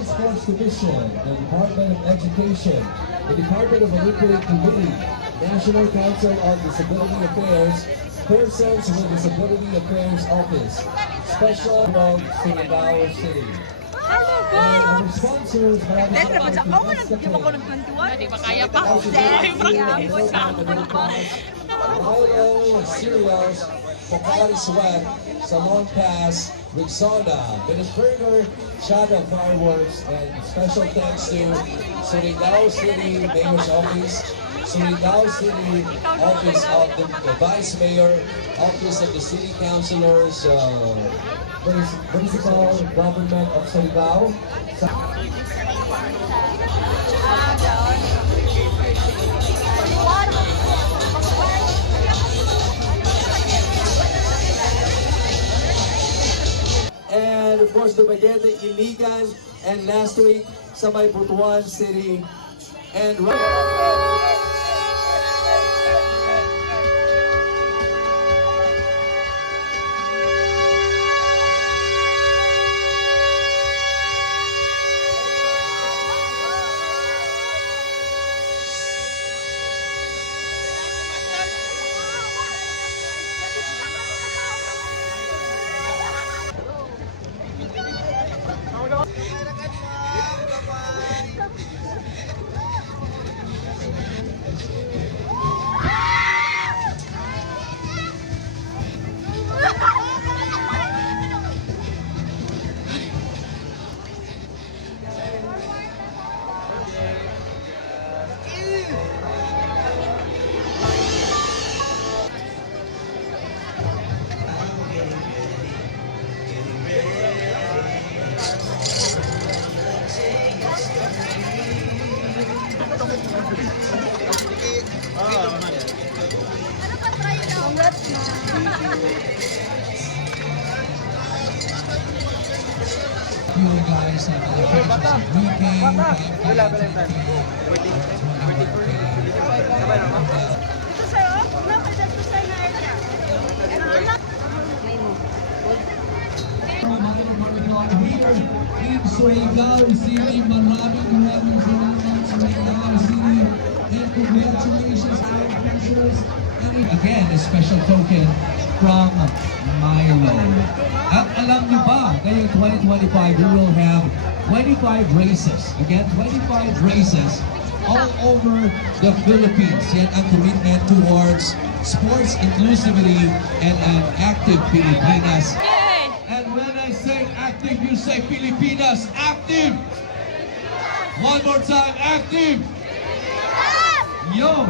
and Sports Commission, the Department of Education, the Department of Olympic Committee, National Council on Disability Affairs, Persons with Disability Affairs Office, Special of Surigao City. And our sponsors, Milo Cereals, Pocari Sweat, Salon Pass, Rexona, Ministrator, Shadow Fireworks, and special thanks to Surigao City Mayor's Office, Surigao City Office of the Vice Mayor, Office of the City Councilors, Municipal Government of Surigao. And of course, the Bagete Iligan, and last week, sa May Butuan City. And you guys have Surigao City, maraming salamat Surigao City, and congratulations to our pensioners. Again, a special token from Milo. At alam niyo ba, ngayong 2025, we will have 25 races. Again, 25 races all over the Philippines. Yan ang commitment towards sports inclusivity and an active Pilipinas. And when I say active, you say Pilipinas. Active! One more time, active! Yo!